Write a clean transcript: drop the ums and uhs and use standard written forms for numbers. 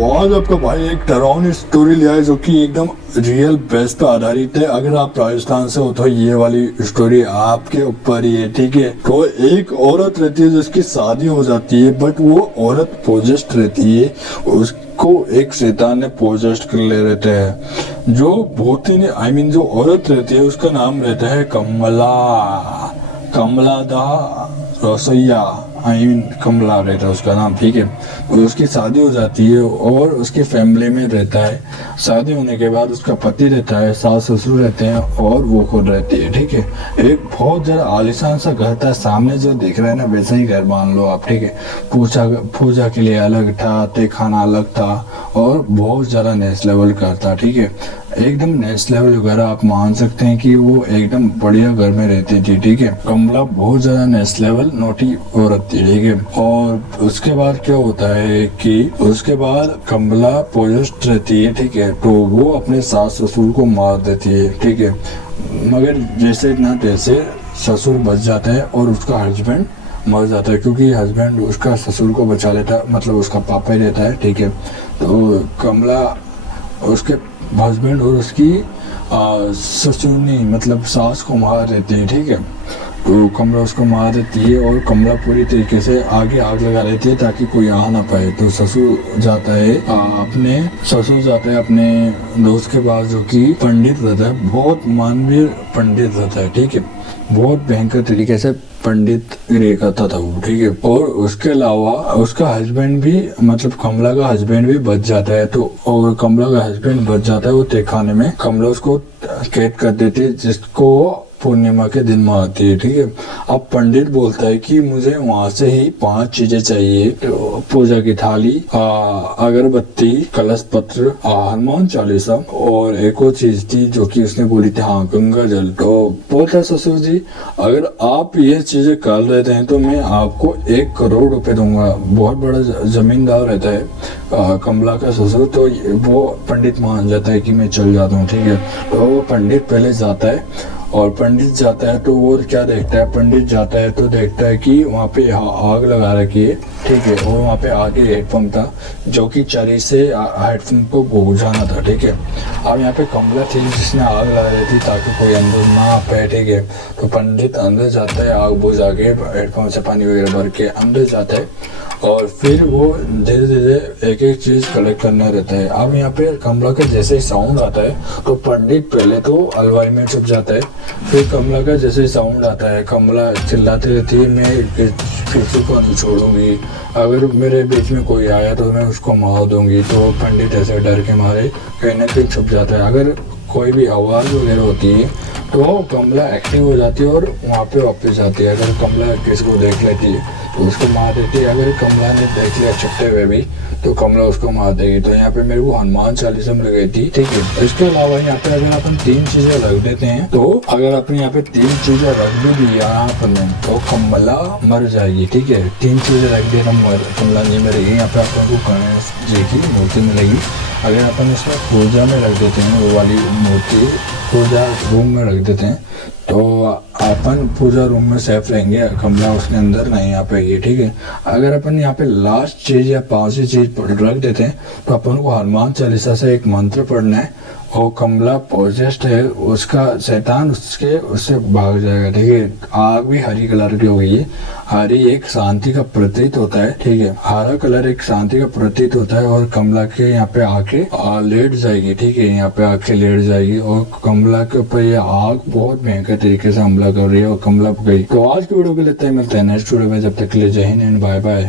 आज आपका भाई एक डरावनी स्टोरी लिया है जो कि एकदम रियल बेस पे आधारित है। अगर आप राजस्थान से हो तो ये वाली स्टोरी आपके ऊपर ही है, ठीक है। तो एक औरत रहती है जिसकी शादी हो जाती है, बट वो औरत पोजेस्ट रहती है। उसको एक शैतान ने पोजेस्ट कर ले रहते हैं। जो बहुत ही जो औरत रहती है उसका नाम रहता है कमला दा रसोईया। कमला रहता है उसका नाम, ठीक है। और उसकी शादी हो जाती है और उसकी फैमिली में रहता है। शादी होने के बाद उसका पति रहता है, सास ससुर रहते हैं और वो खुद रहती है, ठीक है। एक बहुत ज़्यादा आलीशान सा घर था, सामने जो दिख रहा है ना वैसा ही घर मान लो आप, ठीक है। पूजा के लिए अलग था, ते खाना अलग था और बहुत ज़्यादा नेक्स्ट लेवल का था, ठीक है। एकदम नेक्स्ट लेवल वगैरह आप मान सकते हैं कि वो एकदम बढ़िया घर में रहती थी, ठीक है। कमला बहुत ज्यादा नेक्स्ट लेवल नोटी औरत थी, ठीक है। और उसके बाद क्या होता है कि उसके बाद कमला पोजेस्ट रहती है, ठीक है। तो वो अपने सास ससुर को मार देती है, ठीक है। मगर जैसे ना तैसे ससुर बच जाता है और उसका हस्बैंड मर जाता है, क्योंकि हस्बैंड उसका ससुर को बचा लेता है, मतलब उसका पापा ही रहता है, ठीक है। तो कमला उसके हस्बैंड और उसकी ससुरनी मतलब सास को मार देती है, ठीक है। तो कमला उसको मार देती है और कमला पूरी तरीके से आगे आग लगा देती है ताकि कोई आ ना पाए। तो ससुर जाता है अपने दोस्त के पास जो कि पंडित रहता है, बहुत मानवीय पंडित रहता है, ठीक है। बहुत भयंकर तरीके से पंडित करता था वो, ठीक है। और उसके अलावा उसका हस्बैंड भी मतलब कमला का हस्बैंड भी बच जाता है। तो और कमला का हस्बैंड बच जाता है वो तहखाने में। कमला उसको कैद कर देती है, जिसको पूर्णिमा के दिन में आती है, ठीक है। अब पंडित बोलता है कि मुझे वहां से ही 5 चीजें चाहिए। तो पूजा की थाली, अगरबत्ती, कलश पत्र, हनुमान चालीसा और एक और चीज थी जो कि उसने बोली थी, हाँ, गंगा जल। तो बोलता ससुर जी, अगर आप ये चीजें कर देते हैं तो मैं आपको 1 करोड़ रुपए दूंगा। बहुत बड़ा जमींदार रहता है कमला का ससुर। तो वो पंडित मान जाता है कि मैं चल जाता हूँ, ठीक है। तो वो पंडित पहले जाता है और पंडित जाता है तो वो क्या देखता है, पंडित जाता है तो देखता है कि वहाँ पे आग लगा रखी है, ठीक है। और वहाँ पे आगे हेडपम्प था जो कि चरी से हेडपम्प को बुझाना था, ठीक है। अब यहाँ पे कमला थी जिसने आग लगा रही थी ताकि कोई अंदर ना आ पाए, ठीक है। तो पंडित अंदर जाता है, आग बुझा के हेडपम्प से पानी वगैरह भर के अंदर जाता है और फिर वो धीरे धीरे एक एक चीज कलेक्ट करना रहता है। अब यहाँ पे कमला का जैसे ही साउंड आता है तो पंडित पहले तो अलवाई में छुप जाता है। फिर कमला का जैसे ही साउंड आता है कमला चिल्लाती रहती है, मैं किसी को नहीं छोड़ूंगी, अगर मेरे बीच में कोई आया तो मैं उसको मार दूंगी। तो पंडित ऐसे डर के मारे कहीं ना कहीं छुप जाता है। अगर कोई भी आवाज़ वगैरह होती है तो कमला एक्टिव हो जाती है और वहाँ पे वापस जाती है। अगर कमला किसी को देख लेती है तो उसको मार देती है। अगर कमला ने देख लिया छुपते हुए भी तो कमला उसको मार देगी। तो यहाँ पे मेरे को हनुमान चालीसा मिल गई थी, ठीक है। इसके अलावा यहाँ पे अगर अपन 3 चीजें रख देते हैं तो अगर अपन यहाँ पे 3 चीजें रख भी दी यहाँ पर तो कमला मर जाएगी, ठीक है। 3 चीजें रख दी कमला नहीं मरेगी। यहाँ पे अपन को गणेश जी की मूर्ति मिलेगी। अगर अपन इसमें पूजा में रख देते हैं, वो वाली मूर्ति पूजा रूम में रख देते हैं तो अपन पूजा रूम में सेफ रहेंगे, कमला उसके अंदर नहीं आ पाएगी, ठीक है। अगर अपन यहाँ पे लास्ट चीज या 5वीं चीज रख देते हैं तो अपन को हनुमान चालीसा से एक मंत्र पढ़ना है और कमला पोजेस्ट है, उसका शैतान उससे भाग जाएगा, ठीक है। आग भी हरी कलर की हो गई है। हरी एक शांति का प्रतीक होता है, ठीक है। हरा कलर एक शांति का प्रतीक होता है और कमला के यहाँ पे आके लेट जाएगी, ठीक है। यहाँ पे आके लेट जाएगी और कमला के ऊपर ये आग बहुत भयंकर तरीके से हमला कर रही है और कमला गई। तो आज की वीडियो के लिए मिलते हैं नेक्स्ट वीडियो में, जब तक के लिए जय हिंद एंड बाय बाय।